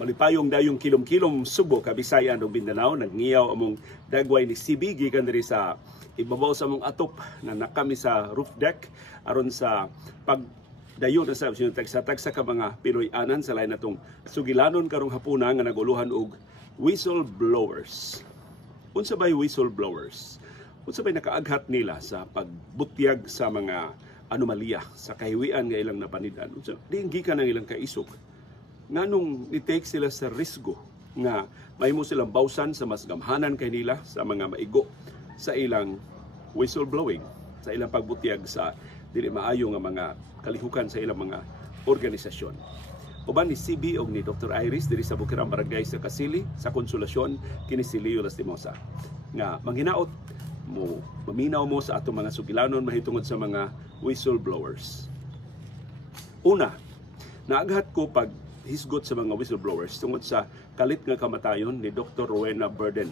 Malipayong dayong kilom-kilom Subo, Kabisayan ug Mindanao, nagngiyaw among dagway ni CB gikan diri sa ibabaw sa among atop na nakami sa roof deck aron sa pagdayon na sa tagsa ka mga Pinoy-anan sa lain natong sugilanon karong hapuna nga naguluhan og whistleblowers. Unsa bay whistleblowers? Unsa bay nakaaghat nila sa pagbutyag sa mga anomalya sa kahiwian nga ilang napanidan? Unsa diin gikan ang ilang kaisog? Nganong ni-take sila sa risgo nga mahimo silang bawsan sa mas gamhanan kay nila sa mga maigo sa ilang whistleblowing, sa ilang pagbutyag sa dili maayo nga mga kalihukan sa ilang mga organisasyon. Uban ni CB og ni Dr. Iris diri sa Bukirang Barangay sa Kasili sa Konsolasyon kini si Leo Lastimosa nga manghinaot mo maminaw mo sa atong mga sugilanon mahitungod sa mga whistleblowers. Una, naaghat ko pag hisgot sa mga whistleblowers tungod sa kalit nga kamatayon ni Dr. Rowena Burden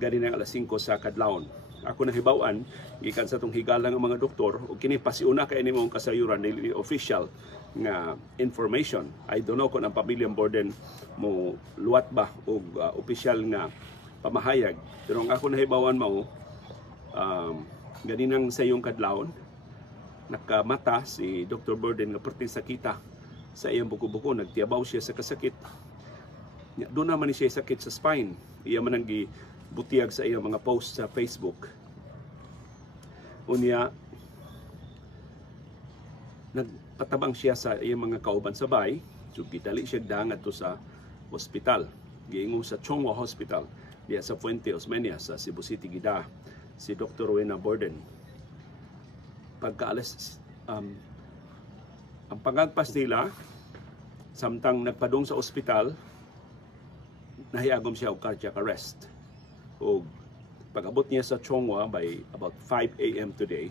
gani ng alas 5 sa kadlawon. Ako nahibaw-an gikan sa tong higala nga mga doktor ug kini pasiuna kay nimong kasayuran ni official nga information. I don't know kung ang pamilyang Burden mo luwat ba og official nga pamahayag, pero ang ako nahibaw-an mao gani nang sa iyong kadlawon nakamata si Dr. Burden nga perting sakita sa iyang buko-buko, nagtiyabaw siya sa kasakit. Doon naman siya sakit sa spine. Iya man ang gibutiyag sa iyang mga post sa Facebook. Unya, nagpatabang siya sa iyang mga kauban sabay. So, gidali siya dangat to sa hospital. Giingon sa Chongwa Hospital. Diya sa Fuente Osmeña sa Cebu City gida si Dr. Rowena Burden. Pagkaalas, ang pangagpas nila, samtang nagpadung sa ospital, nahiagom siya og cardiac arrest. O pag-abot niya sa Chongwa by about 5 a.m. today,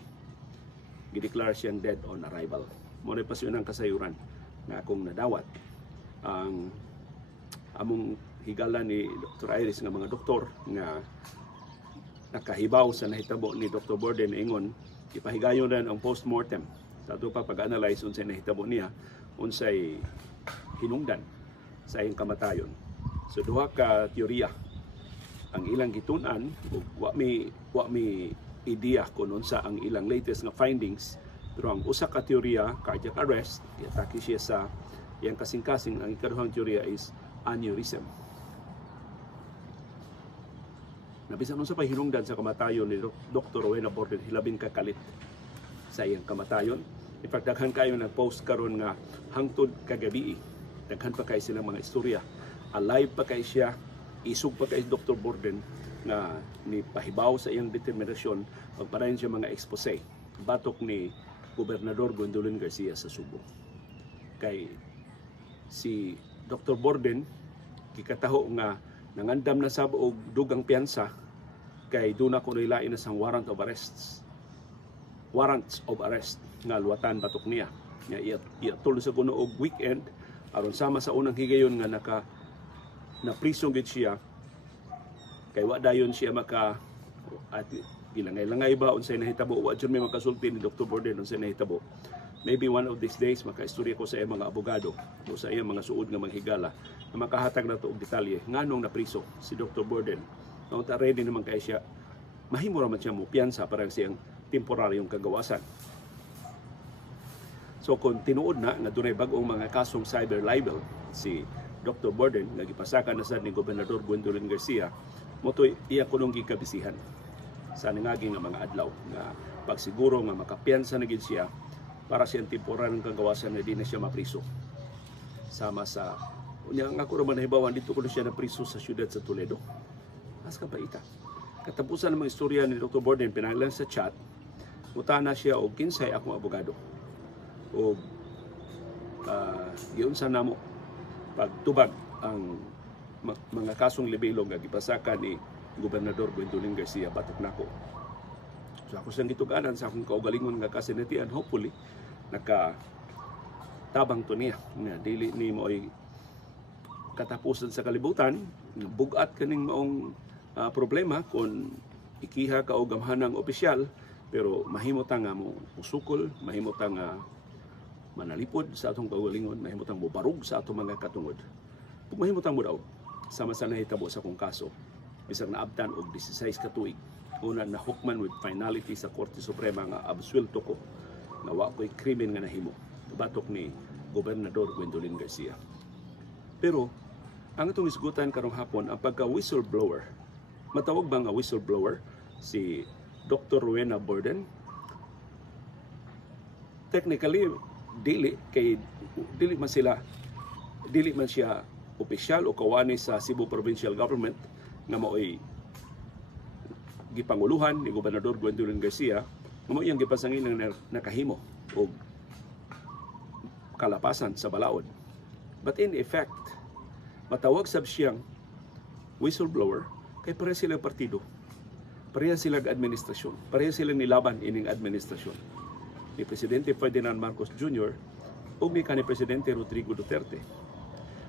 gideklara siyang dead on arrival. Muna pa siya ng kasayuran na akong nadawat. Ang among higala ni Dr. Iris nga mga doktor nga nakahibaw sa nahitabo ni Dr. Burden ingon, ipahigayon rin ang post-mortem. Sa ito pa pag-analyze unsay nahitabo niya, unsay hinungdan sa iyang kamatayon. So duha ka teorya ang ilang gitun-an ug wa mi ideya kung unsa ang ilang latest nga findings, pero ang usa ka teorya cardiac arrest, atake siya sa iyang kasing-kasing. Ang ikaduhang teorya is aneurysm. Nabisan unsa pa hinungdan sa kamatayon ni Dr. Rowena Burden, hilabing kakalit sa iyang kamatayon. Ipagdaghan kayo nag-post karon nga hangtod kagabi. Daghan pa kay silang mga istorya. Alive pa kay siya, isog pa kay Dr. Burden na ni pahibaw sa iyang determinasyon pagpadayon siya mga expose. Batok ni Gobernador Gwendolyn Garcia sa Subo. Kay si Dr. Burden kikataho nga nangandam na sab og dugang piyansa kay duna ko nilain na sang warrants of arrest nga luwatan batok niya. Iatol sa kuno og weekend aron sama sa unang higayon nga na prison gid siya kay wa dayon siya maka at ilangay-langay ba unsay nahitabo wa jud may makasulti ni Dr. Burden unsay nahitabo. Maybe one of these days makaistorya ko sa iyang mga abogado o sa iyang mga suod nga manghigala na makahatag na to og detalye nganong na priso si Dr. Burden. Mao ta ready naman kay siya mahimo ra man siya mo piyansa para siyang temporaryong kagawasan. So kung tinuod na nga dunay bag-ong mga kasong cyber libel si Dr. Burden nga gipasakan na sad ni Gobernador Gwendolyn Garcia, motoy iya kunong gikabisihan sa nangagi nga mga adlaw nga pagsiguro nga makapiyansa na gid siya para siyang temporaryong kagawasan na di na siya mapriso. Sama sa unya nga ko ra man nahibawan dito kuno siya na priso sa siyudad sa Toledo. As ka pa ita. Katapusan ng mga istorya ni Dr. Burden pinanglan sa chat, utana siya og kinsay akong abogado. O giunsa namo pagtubag ang mga kasong libelo nga gipasaka ni Gobernador Gwendolyn Garcia batok nako. So ako siyang gituganan sa akong kaugalingon nga kasinatian, hopefully nakatabang to niya nga dili ni mo ay katapusan sa kalibutan, bugat kaning maong problema kung ikiha ka o gamhanang opisyal, pero mahimutang nga mo usukol, mahimutang nga manalipod sa atong kaugalingon, mahimutang mo barug sa atong mga katungod. Kung mahimutang mo daw, sama sa nahitabo sa kong kaso, bisag naabtan og 16 ka tuig, una na hukman with finality sa Korte Suprema nga absuelto ko nga wa ko'y krimen nga nahimo batok ni Gobernador Gwendolyn Garcia. Pero ang itong isgutan karong hapon ang pagka-whistleblower. Matawag ba nga whistleblower si Dr. Rowena Borden? Technically dili man siya opisyal o kawani sa Cebu Provincial Government nga mao'y gipanguluhan ni Gobernador Gwendolyn Garcia nga mao'y ang gipasangil nga nakahimo o kalapasan sa balaod. But in effect, matawag sab siyang whistleblower kay pareha silang partido, pareha silang administrasyon, pareha silang nilaban ining administrasyon ni Presidente Ferdinand Marcos Jr. o ni kanhi Presidente Rodrigo Duterte.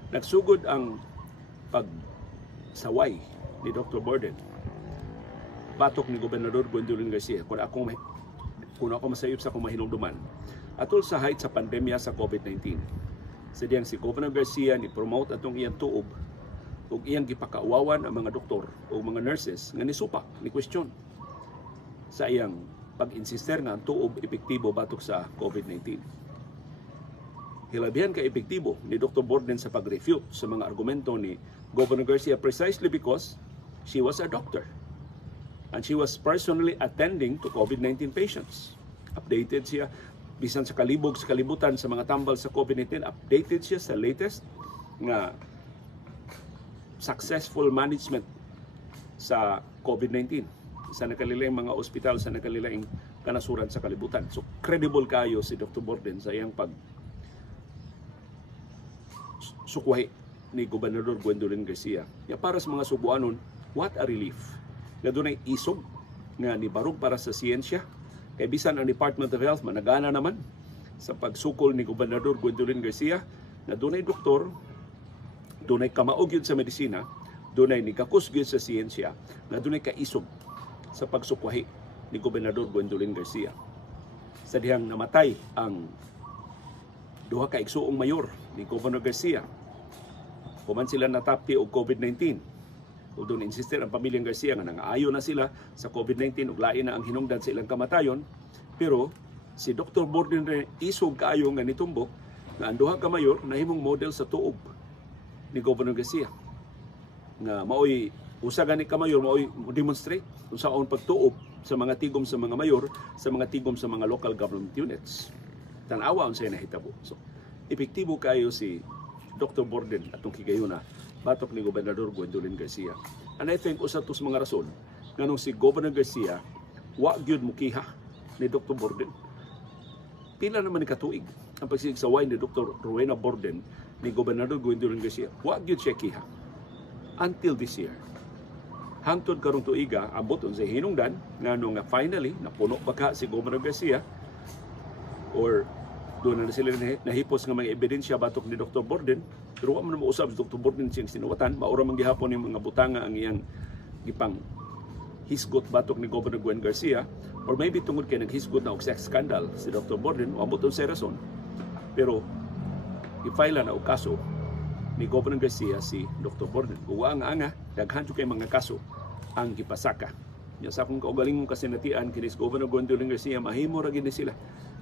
Nagsugod ang pagsaway ni Dr. Borden batok ni Gobernador Gwendolyn Garcia kung ako masayop sa akong mahinungduman atol sa height sa pandemya sa COVID-19. Sadiyang si Governor Garcia ni promote atong iyang tuob ug iyang gipakauwawan ang mga doktor o mga nurses nga nisupak ni question sa iyang pag-insister nga ang tuob epektibo batok sa COVID-19. Hilabihan ka epektibo ni Dr. Borden sa pag-refute sa mga argumento ni Governor Garcia precisely because she was a doctor and she was personally attending to COVID-19 patients. Updated siya bisan sa kalibog sa kalibutan sa mga tambal sa COVID-19, updated siya sa latest nga successful management sa COVID-19 sa nakalilaing mga ospital, sa nakalilaing kanasuran sa kalibutan. So credible kayo si Dr. Borden sa iyang sukwahi ni Gobernador Gwendolyn Garcia. Ya para sa mga Subuanon, what a relief. Nga doon ay isog nga nibarog para sa siyensya. Kay bisan ang Department of Health managana naman sa pagsukol ni Gobernador Gwendolyn Garcia na doon ay doktor, doon ay kamaog yun sa medisina, doon ay nikakus yun sa siyensya, na doon ay kaisog sa pagsukwahi ni Gobernador Gwendolyn Garcia. Sa dihang namatay ang duha ka igsuong mayor ni Governor Garcia. Kuman sila natapti og COVID-19. Although insisted ang pamilyang Garcia nga nangaayo na sila sa COVID-19 ug lain na ang hinungdan sa ilang kamatayon, pero si Dr. Borden rin isog kaayo nga nitumbok nga ang duha ka mayor nahimong model sa tuob ni Governor Garcia. Nga maoy usa gani ka mayor maoy demonstrate kung saon pagtuob sa mga tigom sa mga mayor, sa mga tigom sa mga local government units. Tanawa unsay nahitabo. So, epektibo kayo si Dr. Borden atong higayuna batok ni Gobernador Gwendolyn Garcia. And I think usa to sa mga rason nganong si Governor Garcia wa gyud mukiha ni Dr. Borden. Pila naman ni katuig ang pagsigsaway ni Dr. Rowena Borden ni Gobernador Gwendolyn Garcia. Wa gyud siya kiha until this year. Hangtod karong tuiga ambot unsay hinungdan nganong nga finally napuno baka si Governor Garcia or doon na sila nahipos ng mga ebidensya batok ni Dr. Borden. Pero wala mo na mausap si Dr. Borden siyang sinuwatan. Maura man gihapon yung mga butanga ang iyang gipang hisgot batok ni Governor Gwen Garcia. Or maybe tungod kay naghisgot na og sex scandal si Dr. Borden. Wamot ang sa rason. Pero ipaila na og kaso ni Governor Garcia si Dr. Borden. Uwa ang anga, daghan kay mga kaso ang gipasaka. Ya sa akong kaugalingong kasinatian kinis Governor Gwendolyn Garcia mahimo ra gid sila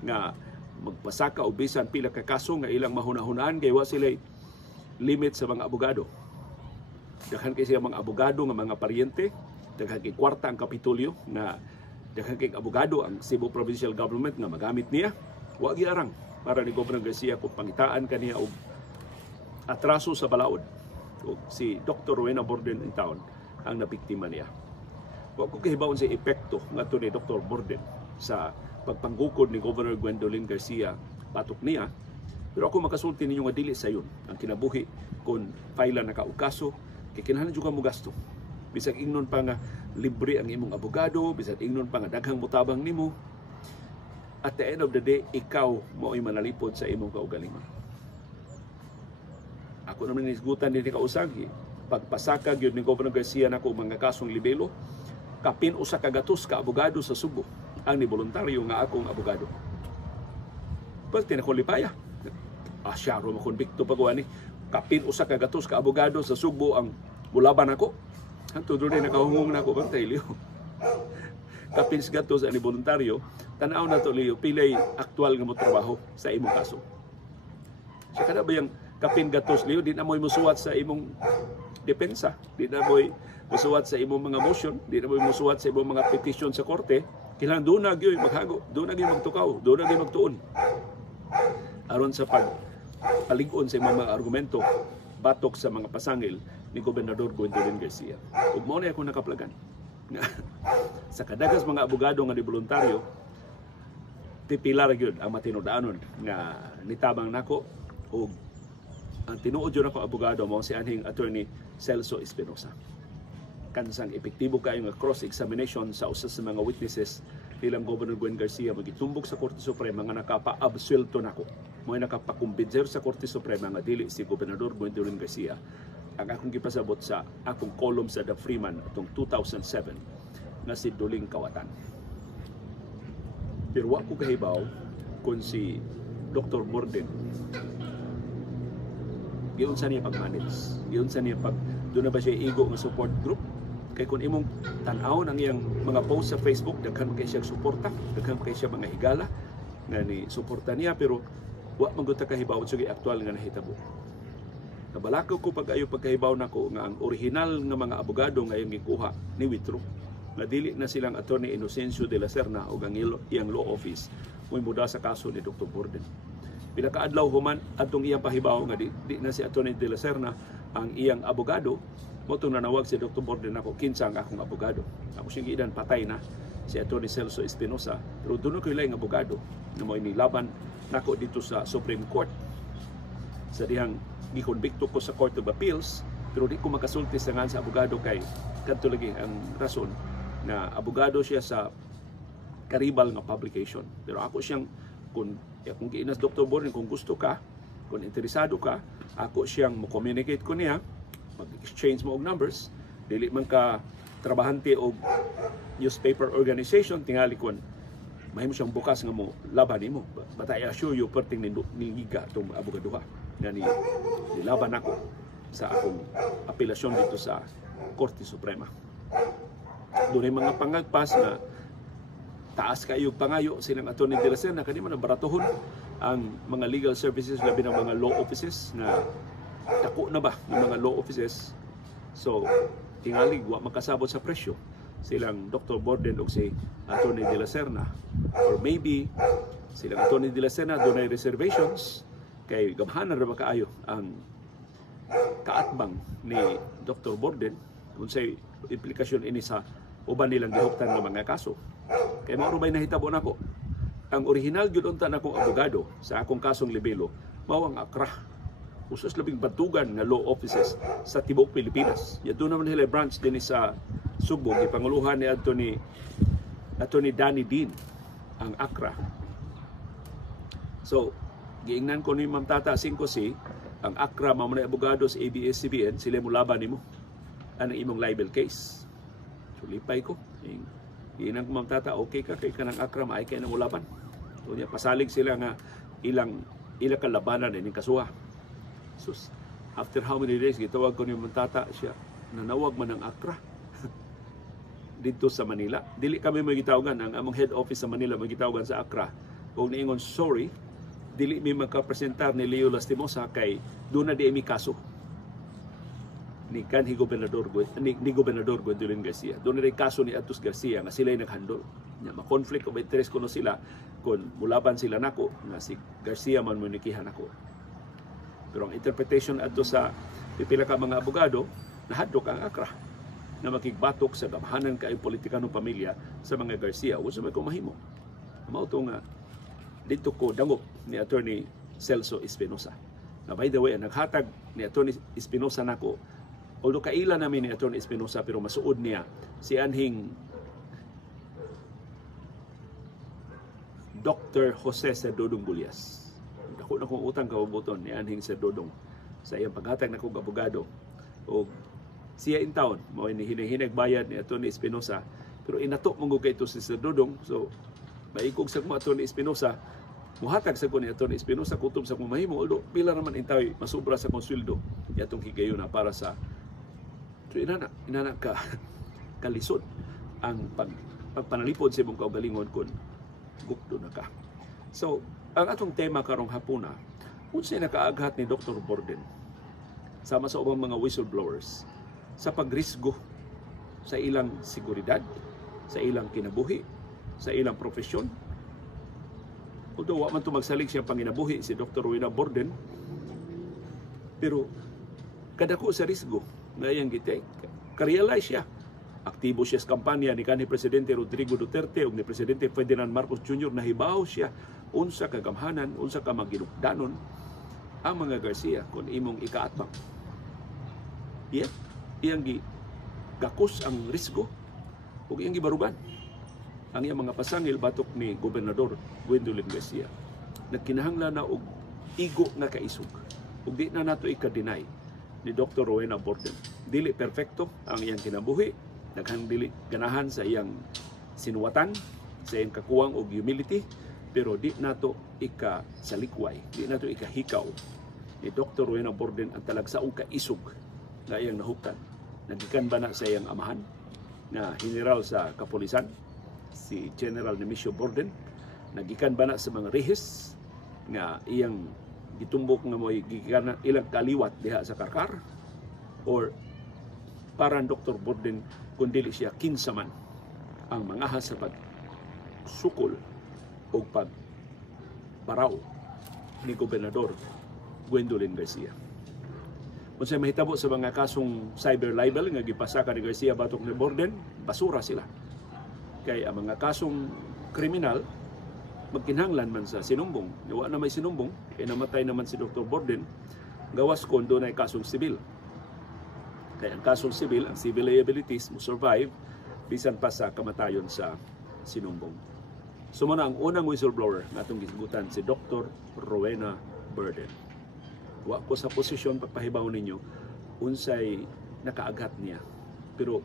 nga magpasaka o bisan pila ka kaso nga ilang mahunahunaan kay wa sila limit sa mga abogado. Daghan kay siya mga abogado nga mga paryente, daghan kay kwarta ang kapitulyo na daghan kay abogado ang Cebu Provincial Government nga magamit niya. Wa gyud arang para ni Governor Garcia kung pangitaan kaniya og atraso sa balaod. O si Dr. Rowena Borden in town ang nabiktima niya. Wa ko kahibawon sa epekto ngadto ni Dr. Borden sa pagpanggukod ni Governor Gwendolyn Garcia patok niya. Pero ako makasulti ninyo nga dili sayon ang kinabuhi kung paila na kaukaso kay kinahanglan jud ka mo gasto. Bisag ingnon pa nga libre ang imong abogado, bisag ingnon pa nga daghang mutabang nimo. At the end of the day, ikaw mo'y manalipod sa imong kaugalingon. Ako naman nisgutan din ka usag, pagpasaka gyud ni Governor Garcia nako mga kasong libelo, kapin usa ka gatos ka abogado sa Subo ang ni voluntaryo nga akong abogado. Pag tinakulipaya, siya ro makonbikto pa ko ani. Kapin usa ka gatos ka abogado sa Subo ang mulaban ako. Ang tudlo rin nakahungong na ako bantay liyo. Kapin sa gatos ani voluntaryo, tanaw na to liyo pilay aktual nga mo trabaho sa imong kaso. Siya kada ba yung kapin gatos liyo, di na mo'y musuwat sa imong depensa, di na mo'y musuwat sa imong mga motion, di na mo'y musuwat sa imong mga petition sa korte. Kailangan doon na gyoy maghago, doon na gyoy magtukaw, doon na gyoy magtuon. Aron sa pagpaligon sa imong mga argumento, batok sa mga pasangil ni Gobernador Gwendolyn Garcia. Ug mao na ako nakaplagan. Sa kadagas mga abogado nga di voluntaryo, pipila ra gyud ang matinud-anon nga nitabang nako ug ang tinuod yun ako abogado mo si anhing Attorney Celso Espinosa. Kansang epektibo kayo nga cross-examination sa usa sa mga witnesses ilang Governor Gwen Garcia magitumbok sa Korte Suprema nga nakapa-absuelto nako. Mo'y nakapakumbinser sa Korte Suprema nga dili si Gobernador Gwendolyn Garcia ang akong gipasabot sa akong column sa The Freeman atong 2007 nga si Duling Kawatan. Pero wa ko kahibaw kung si Dr. Borden giunsa niya pag-manage, giunsa niya doon na ba siya igo ng support group. Kay kung imong tan-aw ang iyang mga post sa Facebook, daghan kay siya suporta, daghan kay siya mga higala nga ni suporta niya, pero wa man gud ta kahibaw sa aktual nga nahitabo. Nabalakaw ko pag-ayo pagkahibaw nako nga ang original nga mga abogado nga iyang gikuha ni withdraw, nga dili na silang Attorney Inocencio de la Serna o ang iyang law office mo'y muda sa kaso ni Dr. Borden. Pila ka adlaw human atong iyang pahibaw nga di na si Attorney de la Serna ang iyang abogado, mo itong nanawag si Dr. Borden ako, kinsa ang akong abogado. Ako siyang gidan patay na si Attorney Celso Espinosa, pero doon ko ilang abogado na mo inilaban nako dito sa Supreme Court. Sa dihang gikonbikto ko sa Court of Appeals, pero di ko makasulti sa ngan sa abogado kay kadto lagi ang rason na abogado siya sa karibal nga publication. Pero ako siyang kung giinas Dr. Borden, kung gusto ka, kung interesado ka, ako siyang mo-communicate ko niya, mag-exchange mo og numbers, dili man ka trabahante og newspaper organization, tingali kon mahimo siyang bukas nga mo laban nimo. But I assure you, perting niliga itong abogaduha nga nilaban ako sa akong apelasyon dito sa Korte Suprema. Doon ay mga pangagpas na taas kayo pangayo silang Attorney de la Serna, kanima na baratohon ang mga legal services, labi ng mga law offices na dako na ba ng mga law offices. So tingalig wa makasabot sa presyo silang Dr. Borden o si Attorney de la Serna, or maybe silang Attorney de la Serna doon ay reservations kay gamhanan ra ba kaayo ang kaatbang ni Dr. Borden kung say implikasyon ini sa uban nilang gihuptan ng mga kaso. Kaya mao bay nahitabo nako ang original gyud unta nakong abogado sa akong kasong libelo mao ang ACRA, usas labing batugan nga law offices sa tibuok Pilipinas. Yadto naman nila branch din sa Subo, gipanguluhan ni Attorney Danny Dean ang ACRA. So giingnan ko ni Ma'am Tata 5C ang ACRA mao man abogado sa ABS-CBN, sila mo laban nimo anang imong libel case. So lipay ko giingnan ko Ma'am Tata, okay ka kay kanang ACRA maay kay nang ulaban. So niya pasalig sila nga ilang kalabanan ni kasuha. So after how many days gitawag ko ni Ma'am Tata, siya nanawag man ang ACRA dito sa Manila. Dili kami magitawagan, ang among head office sa Manila magitawagan sa ACRA. Kung niingon sorry, dili mi magkapresentar ni Leo Lastimosa kay doon na di mi kaso ni Gobernador Gwendolyn Garcia. Doon na kaso ni Atus Garcia nga sila'y naghandol. Ma-conflict of interest kuno sila kung mulaban sila nako nga si Garcia man munikihan ako. Pero ang interpretation adto sa pipila ka mga abogado, nahadlok ang ACRA na makigbatok sa gamhanan kaayong politikanong pamilya sa mga Garcia. Usa may kumahimo. Mao to nga dito ko dangop ni Attorney Celso Espinosa. Na by the way, ang naghatag ni Attorney Espinosa nako, although kaila namin ni Attorney Espinosa, pero masuod niya si anhing Dr. Jose Dodong Bulias. Ako na kong utang kawabuton ni anhing Sir Dodong sa iyang paghatag na kong abogado. O siya in town, mao ni hinahinag bayad ni Attorney Espinosa, pero inato mong kay ito si Sir Dodong. So maikog sa mga Attorney Espinosa, muhatag sa kuno Atty. Espinosa kutob sa kung mahimo although pila naman intay masubra sa konsuldo yatong higayon na para sa so inana ka kalisod ang pagpanalipod sa imong kaugalingon kung gukdo na ka. So ang atong tema karong hapuna unsay nakaaghat ni Dr. Borden sama sa ubang mga whistleblowers sa pagrisgo sa ilang seguridad, sa ilang kinabuhi, sa ilang profesyon. Although wa man to magsalig siya panginabuhi si Dr. Rowena Borden, pero kadako sa risgo na iyang gitake. Ka-realize siya. Aktibo siya sa kampanya ni kanhi Presidente Rodrigo Duterte ug ni Presidente Ferdinand Marcos Jr. Nahibaw siya unsa ka gamhanan, unsa ka maginukdanon ang mga Garcia kung imong ikaatbang. Iyang gakos ang risgo ug iyang gibarugan ang iyang mga pasangil batok ni Gobernador Gwendolyn Garcia. Nagkinahanglan na og igo nga kaisog ug di na nato ika-deny ni Dr. Rowena Borden. Dili perfecto ang iyang kinabuhi, daghang dili ganahan sa iyang sinuwatan, sa iyang kakuwang og humility, pero di nato ika-salikway, di nato ika-hikaw ni Dr. Rowena Borden ang talagsaong kaisog na iyang nahuptan. Nagikan ba na sa iyang amahan na general sa kapulisan, si General Nemesio Borden? Nagikan ba na sa mga rehis nga iyang gitumbok nga mo'y gikan ilang kaliwat diha sa Karkar? Or parang Dr. Borden kung dili siya kinsaman ang mangahas sa pagsukol o pagbaraw ni Gobernador Gwendolyn Garcia. Kung sa mahitabo sa mga kasong cyber libel nga gipasaka ni Garcia batok ni Borden, basura sila. Kay ang mga kasong kriminal magkinahanglan man sa sinumbong. Wa na may sinumbong, kay namatay naman si Dr. Borden, gawas kon doon ay kasong sibil. Kaya ang kasong sibil, ang civil liabilities mo survive bisan pa sa kamatayon sa sinumbong. So muna ang unang whistleblower na itong gisgutan si Dr. Rowena Borden. Wa ko sa posisyon pagpahibaw ninyo unsay nakaaghat niya. Pero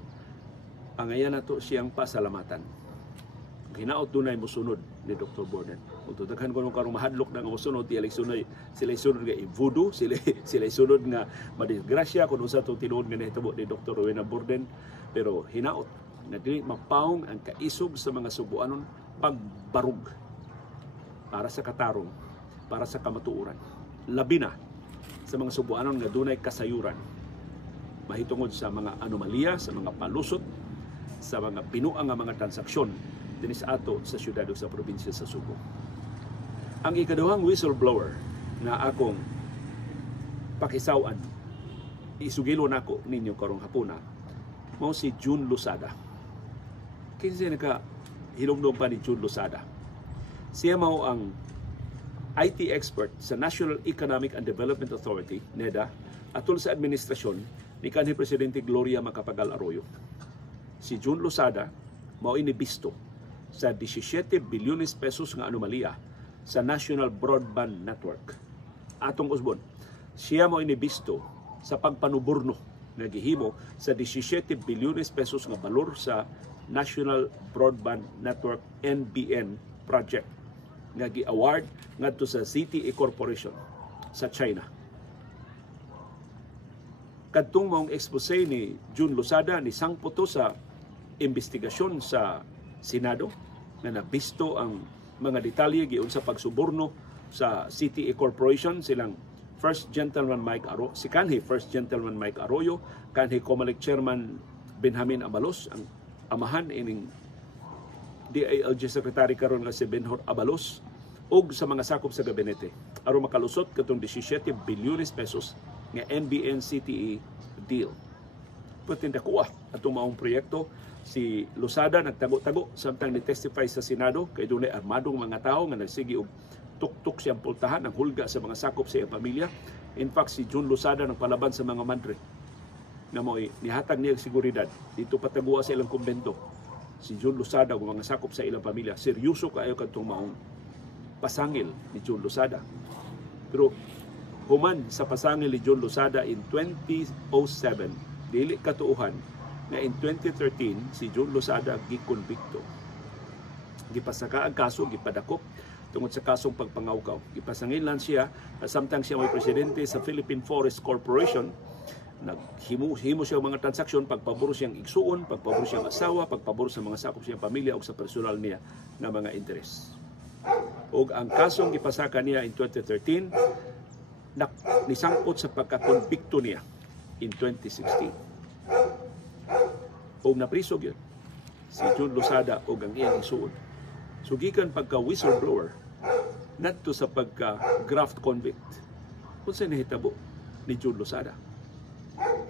ang ayan nato siyang pasalamatan. Hinaot dunay mosunod ni Dr. Borden. Kung tutaghan ko nung karong mahadlok na nga mosunod, sila isunod nga i-voodoo, sila isunod nga madisgrasya kung unsa itong tinuod nga nahitabo ni Dr. Rowena Borden. Pero hinaot na dili mapaong ang kaisog sa mga subuanon pagbarug para sa katarong, para sa kamatuoran. Labi na sa mga subuanon nga dunay kasayuran mahitungod sa mga anomalya, sa mga palusot, sa mga binuang nga mga transaksyon dinhi sa ato sa syudad o sa probinsya sa Subo. Ang ikaduhang whistleblower na akong pakisawan, isugilo nako ninyo karong hapuna, mao si June Losada. Kinsa naka hilomdom pa ni June Losada. Siya mao ang IT expert sa National Economic and Development Authority, NEDA, atol sa administrasyon ni kanhi Presidente Gloria Macapagal Arroyo. Si June Losada mao inibisto sa 17 bilyones pesos nga anomalya sa National Broadband Network. Atong usbon, siya mao inibisto sa pagpanuburno nga gihimo sa 17 bilyones pesos nga balor sa National Broadband Network NBN project nga gi-award ngadto sa ZTE Corporation sa China. Kadtong maong expose ni June Losada ni sangputo sa investigasyon sa Senado na nabisto ang mga detalye giun sa pagsuborno sa ZTE Corporation. Silang First Gentleman Mike Arroyo, si kanhi First Gentleman Mike Arroyo, kanhi COMELEC Chairman Benjamin Abalos, ang amahan ining DILG Secretary karon nga si Benhur Abalos, ug sa mga sakop sa gabinete aron makalusot katong 17 bilyones pesos nga NBN CTE deal. Putin dakuha atong maong proyekto. Si Losada nagtago-tago samtang ni-testify sa Senado kay dunay armadong mga tao nga nagsigi og tuktok siyang pultahan ang hulga sa mga sakop sa iyang pamilya. In fact, si June Losada nagpalaban sa mga madre na mo'y nihatag niya seguridad dito patagua sa ilang kumbento. Si June Losada ug mga sakop sa ilang pamilya, seryoso kaayo kadtong maong pasangil ni June Losada. Pero human sa pasangil ni June Losada in 2007, dili katuuhan na in 2013 si June Losada gikonbikto. Gipasaka ang kaso, gipadakop tungod sa kasong pagpangawkaw. Ipasangilan siya samtang siya may presidente sa Philippine Forest Corporation. Naghimo siya mga transaksyon, pagpabor siyang igsuon, pagpabor siyang asawa, pagpabor sa mga sakop siyang pamilya o sa personal niya na mga interes. O ang kasong ipasaka niya in 2013, nisangpot sa pagkakonbikto niya in 2016. O naprisog yun si Jun Losada o ang iyang isuon. Sugikan pagka-whistleblower, nadto sa pagka-graft convict. Kung saan nahitabo ni Jun Losada.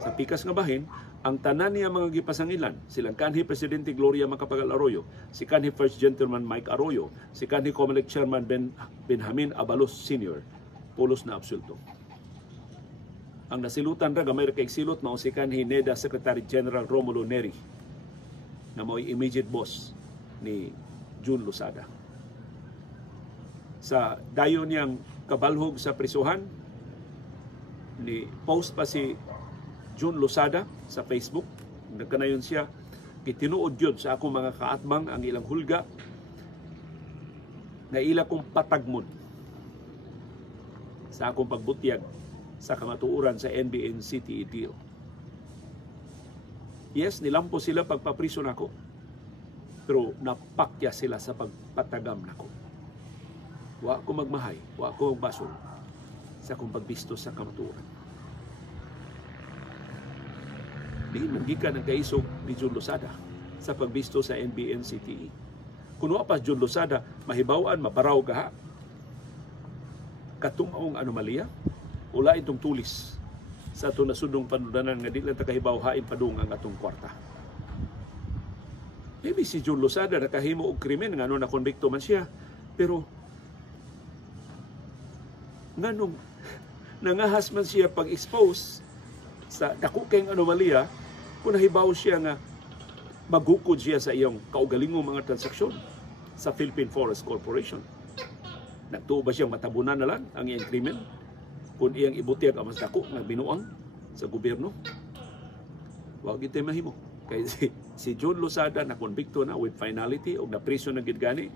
Sa pikas nga bahin, ang tanan niya mga gipasangilan, silang kanhi Presidente Gloria Macapagal Arroyo, si kanhi First Gentleman Mike Arroyo, si kanhi Comelec Chairman Benjamin Abalos Sr., pulos na absulto. Ang nasilutan ra gamay ra kay silot mao si kanhi NEDA Secretary General Romulo Neri, na mo'y immediate boss ni Jun Losada. Sa dayon niyang kabalhog sa prisuhan, ni post pa si Jun Losada sa Facebook. Nagkanayon siya, kitinuod yun sa akong mga kaatbang ang ilang hulga na ila kong patagmon sa akong pagbutyag sa kamatuuran sa NBN-CTE deal. Yes, nilampo sila pagpapriso nako, pero napakya sila sa pagpatagam nako. Wa ko magmahay, wa ko magbasol sa akong pagbisto sa kamatuuran. Di magikan ang kaisog ni Jun Losada sa pagbisto sa NBN-CTE. Kung wa pa Jun Losada, mahibawan, maparaw ka ha. Katungaong anomalya, wala itong tulis sa itong nasudong panudanan nga di lang takahibaw hain padung ang atong kwarta. Maybe si Jun Losada nakahimo og krimen nga na konbikto man siya, pero nganong nangahas man siya pag-expose sa dako kayong anomalya kung nahibaw siya nga maghukod siya sa iyong kaugalingong mga transaksyon sa Philippine Forest Corporation. Nagtuo ba siyang matabunan na lang ang iyang krimen kung iyang ibutyag ang mas dako nga binuang sa gobyerno? Wag ito mahimo. Kaya si Jun Losada na konbikto na with finality o na prison na gidgani.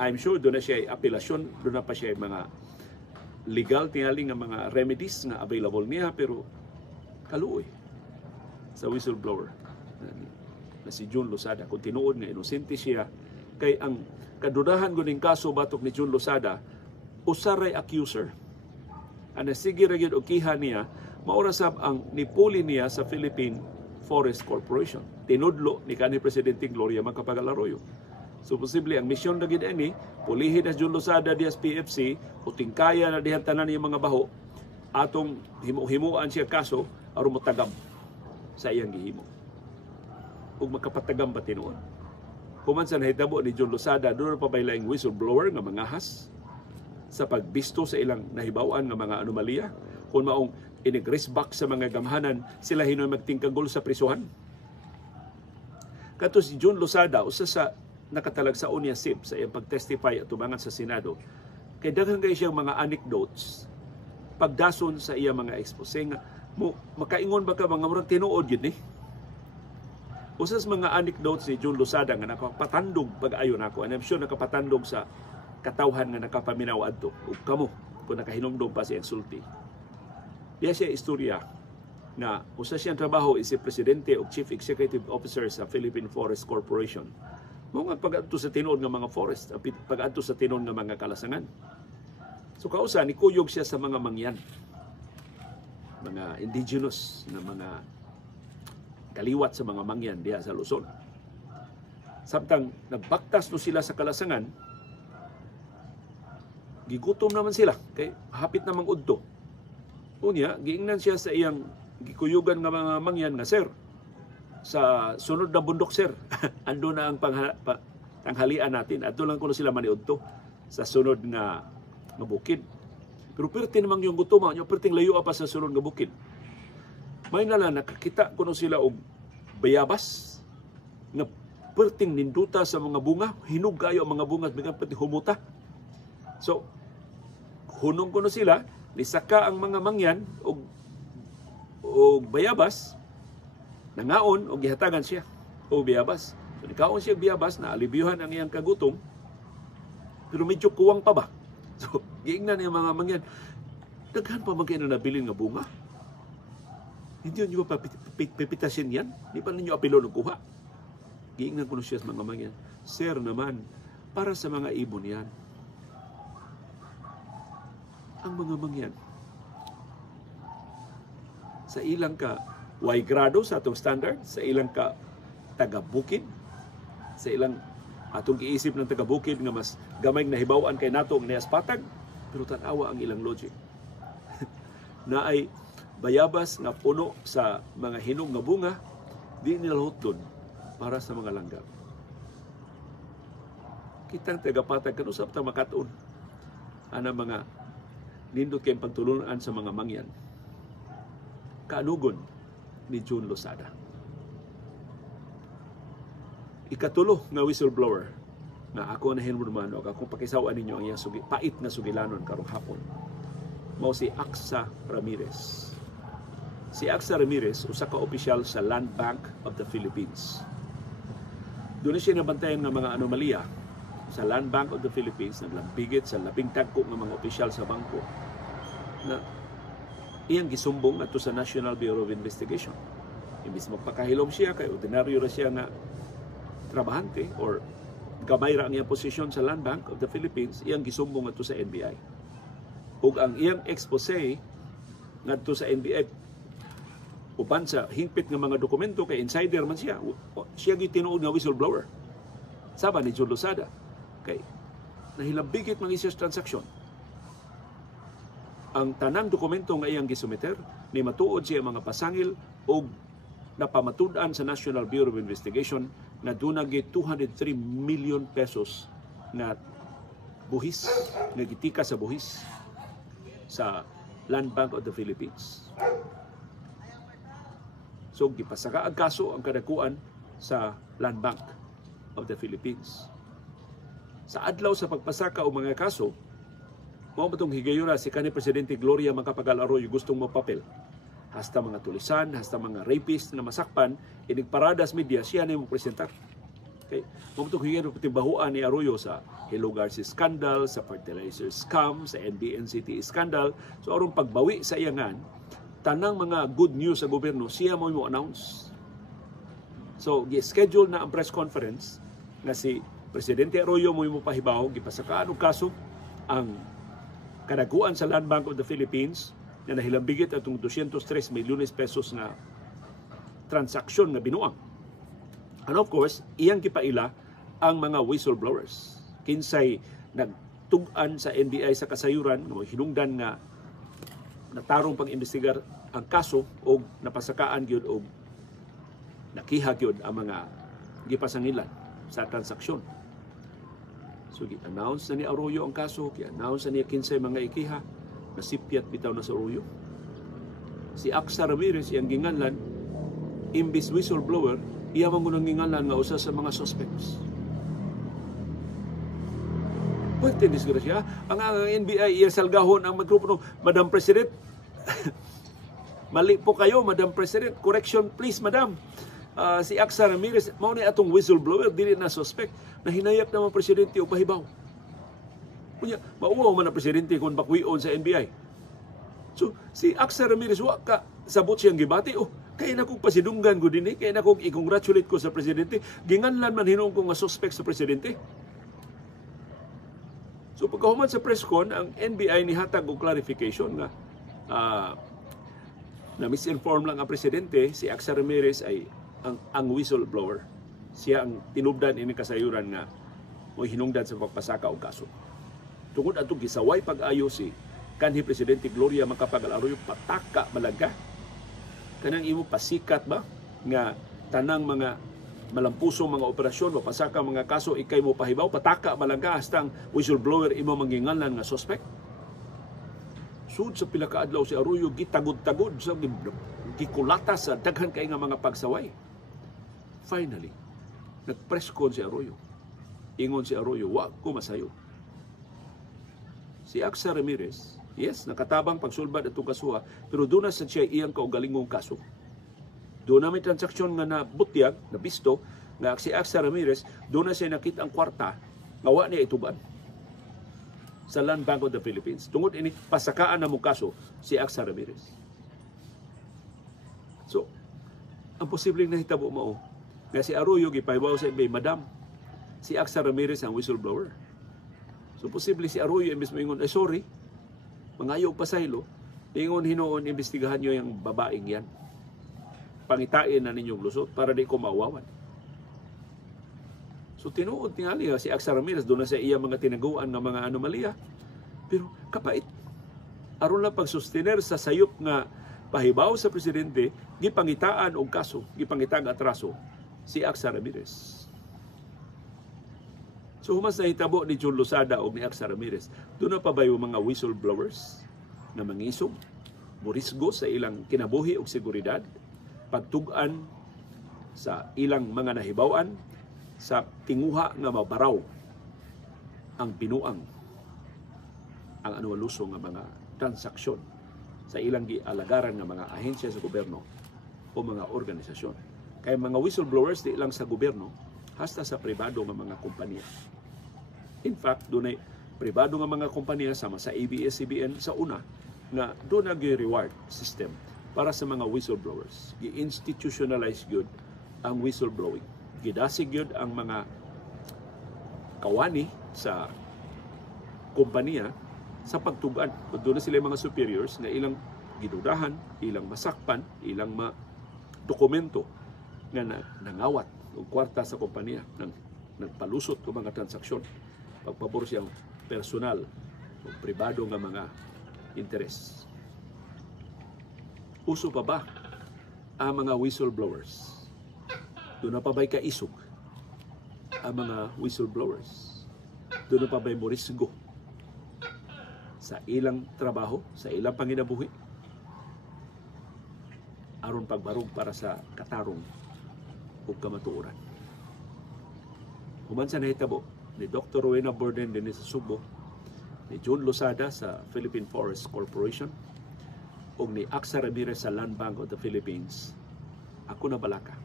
I'm sure doon na siya apelasyon, doon na pa siya mga legal tingali nga mga remedies nga available niya, pero kaluoy sa whistleblower na si Jun Losada. Kung tinuod nga inosente siya, kay ang kadudahan guning kaso batok ni Jun Losada, usaray accuser. Ang nasigi ra gyud og kiha niya, maurasab ang nipuli niya sa Philippine Forest Corporation. Tinudlo ni kanhi Presidente Gloria Macapagal Arroyo. So posible ang misyon na gid ani, pulihin na Jun Losada dias PFC, o tingkaya na dihan tanan niyang mga baho, atong himuan siya kaso aron motagam sa iyang gihimo. Ug makapatagam ba tinuod? Human sa nahitabo ni Jun Losada, doon pa bay laing whistleblower nga mangahas sa pagbisto sa ilang nahibawan nga mga anomalya. Kung maong inigrisback sa mga gamhanan, sila hinoy magtingkagol sa prisuhan. Kato si Jun Losada, usa sa nakatalagsaon niya SIP sa iyang pag-testify at tubangan sa Senado, kay daghang kay siyang mga anecdotes pagdason sa iyang mga expose nga makaingon ba ka mga murag tinuod yun eh. Usas mga anecdotes ni Jun Losada nga nakapatandog pag-ayon ako, and I'm sure nakapatandog sa katawhan nga nakapaminaw adto ug kamo kung nakahinumdom pa siyang sulti. Diya siya istorya na usa siyang trabaho is presidente o chief executive officer sa Philippine Forest Corporation. Mga pag-adto sa tinuod nga mga forest, pag-adto sa tinuod nga mga kalasangan. So kausa ni kuyog siya sa mga mangyan, mga indigenous na mga kaliwat sa mga mangyan diha sa Luzon. Samtang nagbaktas no sila sa kalasangan, gigutom naman sila kay hapit namang udto. Unya giingnan siya sa iyang gikuyugan nga mga mangyan nga, sir, sa sunod na bundok, sir, ando na ang tanghalian natin. Adto lang kuno sila maniudto sa sunod nga bukid. Pero perti namang yung gutom, yung perting layo pa sa sunod nga bukid. May nala nakakita kuno sila og bayabas nga perting ninduta sa mga bunga, hinug kayo ang mga bunga bigan pati humuta. So hunong kuno sila, nisaka ang mga mangyan og bayabas, nangaon o gihatagan siya o biyabas. So nikaon siya biyabas, na alibyuhan ang iyang kagutom, Pero medyo kuwang pa ba? So, giingnan niya mga mangyan, daghan pa magkaya na nabilin nga bunga. Hindi nyo pa pipitasin yan? Di pa ninyo apilo ng kuha? Giingnan ko na siya sa mga mangyan, sir naman, para sa mga ibon yan. Ang mga mangyan, sa ilang ka Y grado sa atong standard, sa ilang ka taga-bukid, sa ilang atong giisip ng taga-bukid nga mas gamay na hibawaan kay nato ang niaspatag, pero tanawa ang ilang logic. Na ay bayabas nga puno sa mga hinog nga bunga, di nilahot doon para sa mga langgam. Kitang taga-patag kanusap ta makatuon ana mga nindot kayong pagtulunan sa mga mangyan. Kaanugon ni June Losada. Ikatulo nga whistleblower na ako na hinumano, akong pakisawaan ninyo ang iyang pait na sugilanon karong hapon. Mao si Aksa Ramirez. Si Aksa Ramirez, usa ka opisyal sa Land Bank of the Philippines. Doon siya nabantayan ng mga anomalya sa Land Bank of the Philippines, naglambigit sa labing tagko ng mga opisyal sa bangko na iyang gisumbong ato sa National Bureau of Investigation. Imbis magpakahilom siya, kay ordinaryo ra siya nga trabahante or gamay ra ang iyang posisyon sa Land Bank of the Philippines, iyang gisumbong ato sa NBI. Ug ang iyang expose ngadto sa NBI uban sa hingpit nga mga dokumento kay insider man siya. Siya gitinuod nga whistleblower. Saba ni June Losada kay nahilambigit man siya sa transaksyon. Ang tanang dokumento nga iyang gisumiter ni matuod siya mga pasangil o napamatud-an sa National Bureau of Investigation na dunagi 203 million pesos na buhis, nga gitika sa buhis sa Land Bank of the Philippines. So, gipasaka ang kaso ang kadakuan sa Land Bank of the Philippines. Sa adlaw sa pagpasaka o mga kaso, mao matong higayuna si kanhi Presidente Gloria Macapagal Arroyo gustong mapapel. Hasta mga tulisan, hasta mga rapist na masakpan, inigparadas media, siya na yung presentar. Okay? Mao matong higayuna patibahuan ni Arroyo sa Hello Garcia scandal, sa fertilizer scam, sa NBNCT scandal. So aron pagbawi sa iyangan, tanang mga good news sa gobyerno, siya mo announce. So, gi-schedule na ang press conference na si Presidente Arroyo mo pahibaw, gipasakaan og kaso ang kadaguan sa Land Bank of the Philippines na nahilambigit atong 203 milyones pesos na transaksyon nga binuang. And of course, iyang gipaila ang mga whistleblowers. Kinsay nagtug-an sa NBI sa kasayuran, hinungdan nga natarong pang-imbestigar ang kaso o napasakaan gyud o nakiha gyud ang mga gipasangilan sa transaksyon. So, gi-announce na ni Arroyo ang kaso, gi-announce na niya kinsay mga ikiha, nasipyat bitaw na sa Arroyo. Si Aksa Ramirez, iyang ginganlan, imbis whistleblower, iya man gunang ginganlan nga usa sa mga suspects. Pwede disgrasya. Ang NBI, iya salgahon ang magrupo, Madam President, mali po kayo, Madam President, correction please, Madam. Si Aksa Ramirez, mao ni atong whistleblower, dili na suspect, na hinayap naman presidente o pahibaw. Kunya, mauwaw man ang presidente kung bakwion sa NBI. So, si Aksa Ramirez, wa ka sabot siyang gibati, kaya na kong pasidunggan ko din kaya na kong i-congratulate ko sa presidente, ginganlan man hinong ko nga suspect sa presidente. So, pagkahuman sa press con, ang NBI ni hatag og clarification nga na misinform lang ang presidente, si Aksa Ramirez ay ang whistleblower. Siya ang tinubdan ini kasayuran nga mo hinungdan sa pagpasaka og kaso. Tungod ato gisaway pag-ayo si kanhi Presidente Gloria Macapagal Arroyo, pataka malaga. Kanang imo pasikat ba nga tanang mga malampusong mga operasyon, mapasaka mga kaso, ikay mo pahibaw, pataka malaga hasta ang whistleblower imo manginganlan nga suspect. Sud sa pila ka adlaw si Arroyo gitagod-tagod sa gikulata sa daghan kay nga mga pagsaway. Finally, nag-press con si Arroyo. Ingon si Arroyo, wa ko masayo. Si Aksa Ramirez, yes, nakatabang pagsulbad atong kasuha, pero doon na sa siya iyang kaugalingong kaso. Doon na may transaksyon nga nabutyag, nabisto, nga si Aksa Ramirez, doon na siya nakita ang kwarta, nga wa niya ituban. sa Land Bank of the Philippines. Tungod ini pasakaan na mong kaso si Aksa Ramirez. So, ang posibleng nahitabo mo nga si Arroyo gipahibaw sa NBA, Madam, si Aksa Ramirez ang whistleblower. So, posible si Arroyo imbis mo ingon, sorry, mangayog pasaylo, ingon hinoon, imbestigahan nyo yung babaeng yan. Pangitain na ninyong lusot para di ko mawawan. So tinuod tingali si Aksa Ramirez doon na sa iya mga tinaguan ng mga anomalya. Pero kapait. Aron lang pagsustener sa sayop nga pahibaw sa presidente, gipangitaan og kaso, gipangitaan atraso si Aksa Ramirez. So humas na hitabo ni Jun Losada o ni Aksa Ramirez, doon na pa ba yung mga whistleblowers na mangisog, morisgo sa ilang kinabuhi o seguridad, pagtugan sa ilang mga nahibawan, sa tinguha nga mabaraw ang binuang ang anualuso nga mga transaksyon sa ilang gialagaran nga mga ahensya sa gobyerno o mga organisasyon. Kaya mga whistleblowers di lang sa gobyerno, hasta sa pribado nga mga kompanya. In fact, doon ay pribado nga mga kompanya sama sa ABS-CBN sa una nga doon nag-reward system para sa mga whistleblowers. Gi-institutionalize good ang whistleblowing. Gidasig yun ang mga kawani sa kompanya sa pagtugan. Doon na sila mga superiors na ilang gidudahan, ilang masakpan, ilang dokumento nga nangawat o kwarta sa kompanya, nagpalusot ng mga transaksyon, pagpabor siyang personal o pribado nga mga interes. Uso pa ba ang mga whistleblowers? Doon na pa ba'y kaisog ang mga whistleblowers? Doon na pa ba'y morisgo sa ilang trabaho, sa ilang panginabuhi? Aron pagbarog para sa katarong o kamatuoran. Human sa nahitabo ni Dr. Rowena Borden din sa Subo, ni Jun Losada sa Philippine Forest Corporation, o ni Aksa Ramirez sa Land Bank of the Philippines, ako na balaka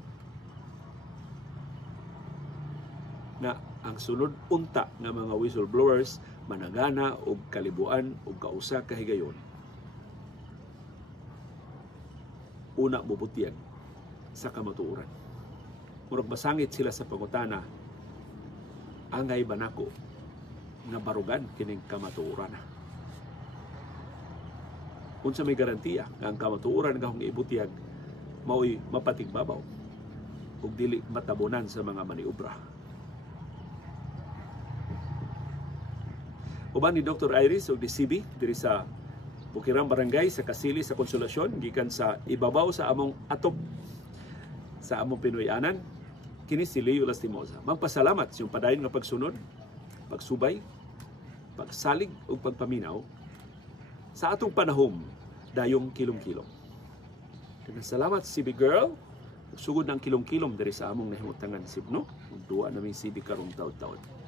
na ang sunod unta ng mga whistleblowers managana og kalibuan og kausa ka higayon. Una mubutyan sa kamatuoran. Murag basangit sila sa pangutana, angay ba nako nga barugan kining kamatuoran? Unsa may garantiya nga ang kamatuoran nga kung ibutyag mao'y mapatigbabaw ug dili matabunan sa mga maniobra. Uban ni Dr. Iris o ni CB diri sa Bukirang Barangay sa Kasili sa Konsolasyon gikan sa ibabaw sa among atop sa among Pinoyanan, kini si Leo Lastimosa. Magpasalamat sa iyong padayon nga pagsunod, pagsubay, pagsalig ug pagpaminaw sa atong panahom dayong kilom-kilom. Salamat CB girl. Sugod ng kilom-kilom diri sa among nahimutangan sibno. Ug duwa na may CB karong taud-taud.